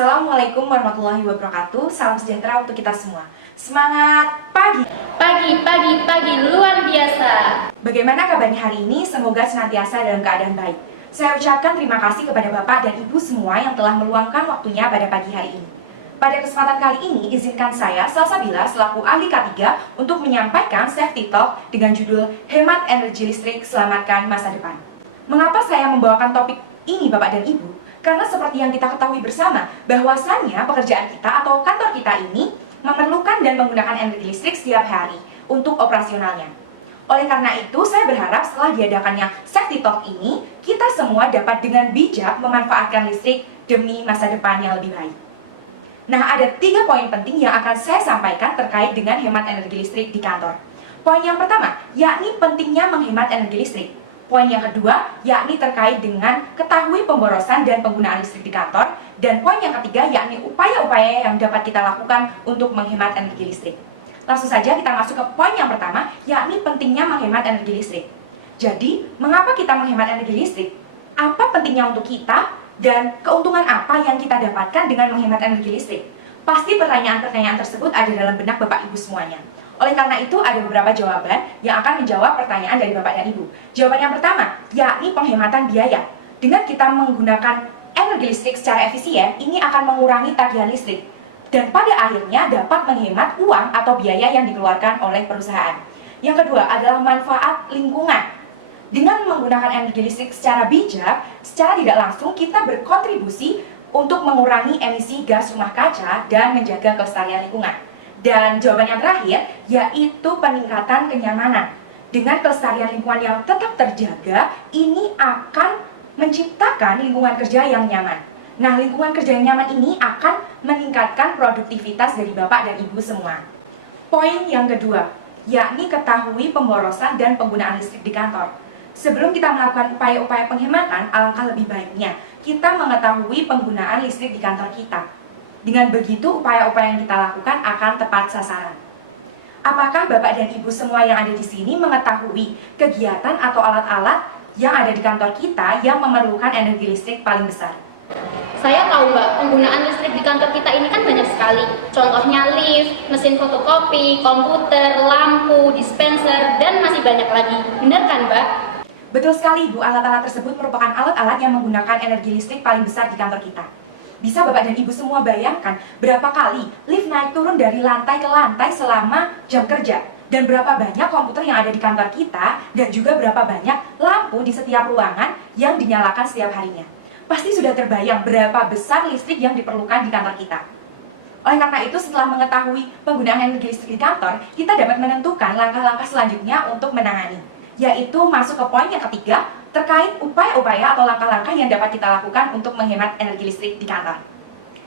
Assalamualaikum warahmatullahi wabarakatuh. Salam sejahtera untuk kita semua. Semangat pagi! Pagi luar biasa. Bagaimana kabarnya hari ini? Semoga senantiasa dalam keadaan baik. Saya ucapkan terima kasih kepada Bapak dan Ibu semua yang telah meluangkan waktunya pada pagi hari ini. Pada kesempatan kali ini, izinkan saya, Salsabila, selaku ahli K3, untuk menyampaikan Safety Talk dengan judul Hemat Energi Listrik, Selamatkan Masa Depan. Mengapa saya membawakan topik ini, Bapak dan Ibu? Karena seperti yang kita ketahui bersama, bahwasannya pekerjaan kita atau kantor kita ini memerlukan dan menggunakan energi listrik setiap hari untuk operasionalnya. Oleh karena itu, saya berharap setelah diadakannya Safety Talk ini, kita semua dapat dengan bijak memanfaatkan listrik demi masa depan yang lebih baik. Nah, ada 3 poin penting yang akan saya sampaikan terkait dengan hemat energi listrik di kantor. Poin yang pertama, yakni pentingnya menghemat energi listrik. Poin yang kedua, yakni terkait dengan ketahui pemborosan dan penggunaan listrik di kantor. Dan poin yang ketiga, yakni upaya-upaya yang dapat kita lakukan untuk menghemat energi listrik. Langsung saja kita masuk ke poin yang pertama, yakni pentingnya menghemat energi listrik. Jadi, mengapa kita menghemat energi listrik? Apa pentingnya untuk kita? Dan keuntungan apa yang kita dapatkan dengan menghemat energi listrik? Pasti pertanyaan-pertanyaan tersebut ada dalam benak Bapak Ibu semuanya. Oleh karena itu, ada beberapa jawaban yang akan menjawab pertanyaan dari Bapak dan Ibu. Jawaban yang pertama, yakni penghematan biaya. Dengan kita menggunakan energi listrik secara efisien, ini akan mengurangi tagihan listrik. Dan pada akhirnya dapat menghemat uang atau biaya yang dikeluarkan oleh perusahaan. Yang kedua adalah manfaat lingkungan. Dengan menggunakan energi listrik secara bijak, secara tidak langsung kita berkontribusi untuk mengurangi emisi gas rumah kaca dan menjaga kelestarian lingkungan. Dan jawaban yang terakhir, yaitu peningkatan kenyamanan. Dengan kelestarian lingkungan yang tetap terjaga, ini akan menciptakan lingkungan kerja yang nyaman. Nah, lingkungan kerja yang nyaman ini akan meningkatkan produktivitas dari Bapak dan Ibu semua. Poin yang kedua, yakni ketahui pemborosan dan penggunaan listrik di kantor. Sebelum kita melakukan upaya-upaya penghematan, alangkah lebih baiknya kita mengetahui penggunaan listrik di kantor kita. Dengan begitu, upaya-upaya yang kita lakukan akan tepat sasaran. Apakah Bapak dan Ibu semua yang ada di sini mengetahui kegiatan atau alat-alat yang ada di kantor kita yang memerlukan energi listrik paling besar? Saya tahu Mbak, penggunaan listrik di kantor kita ini kan banyak sekali. Contohnya lift, mesin fotokopi, komputer, lampu, dispenser, dan masih banyak lagi. Benar kan Mbak? Betul sekali Ibu, alat-alat tersebut merupakan alat-alat yang menggunakan energi listrik paling besar di kantor kita. Bisa Bapak dan Ibu semua bayangkan berapa kali lift naik turun dari lantai ke lantai selama jam kerja. Dan berapa banyak komputer yang ada di kantor kita, dan juga berapa banyak lampu di setiap ruangan yang dinyalakan setiap harinya. Pasti sudah terbayang berapa besar listrik yang diperlukan di kantor kita. Oleh karena itu, setelah mengetahui penggunaan energi listrik di kantor, kita dapat menentukan langkah-langkah selanjutnya untuk menangani, yaitu masuk ke poin yang ketiga, terkait upaya-upaya atau langkah-langkah yang dapat kita lakukan untuk menghemat energi listrik di kantor.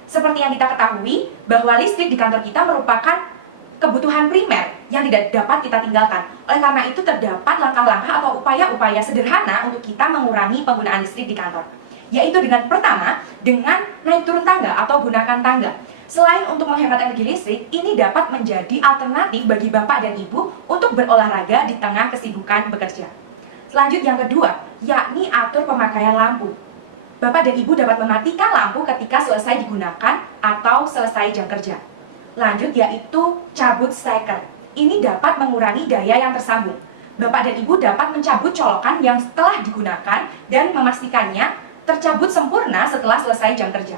Seperti yang kita ketahui, bahwa listrik di kantor kita merupakan kebutuhan primer yang tidak dapat kita tinggalkan. Oleh karena itu, terdapat langkah-langkah atau upaya-upaya sederhana untuk kita mengurangi penggunaan listrik di kantor. Yaitu dengan pertama, dengan naik turun tangga atau gunakan tangga. Selain untuk menghemat energi listrik, ini dapat menjadi alternatif bagi Bapak dan Ibu untuk berolahraga di tengah kesibukan bekerja. Lanjut yang kedua, yakni atur pemakaian lampu. Bapak dan Ibu dapat mematikan lampu ketika selesai digunakan atau selesai jam kerja. Lanjut yaitu cabut steker. Ini dapat mengurangi daya yang tersambung. Bapak dan Ibu dapat mencabut colokan yang telah digunakan dan memastikannya tercabut sempurna setelah selesai jam kerja.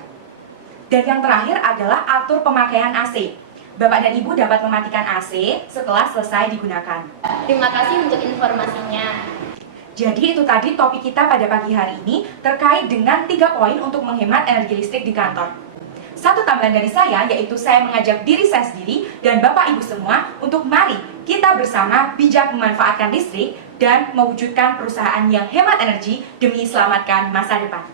Dan yang terakhir adalah atur pemakaian AC. Bapak dan Ibu dapat mematikan AC setelah selesai digunakan. Terima kasih untuk informasinya. Jadi itu tadi topik kita pada pagi hari ini terkait dengan 3 poin untuk menghemat energi listrik di kantor. Satu tambahan dari saya, yaitu saya mengajak diri saya sendiri dan Bapak Ibu semua untuk mari kita bersama bijak memanfaatkan listrik dan mewujudkan perusahaan yang hemat energi demi selamatkan masa depan.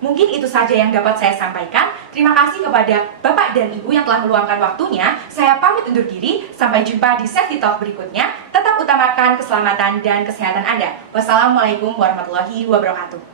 Mungkin itu saja yang dapat saya sampaikan. Terima kasih kepada Bapak dan Ibu yang telah meluangkan waktunya. Saya pamit undur diri. Sampai jumpa di Safety Talk berikutnya. Tetap utamakan keselamatan dan kesehatan Anda. Wassalamualaikum warahmatullahi wabarakatuh.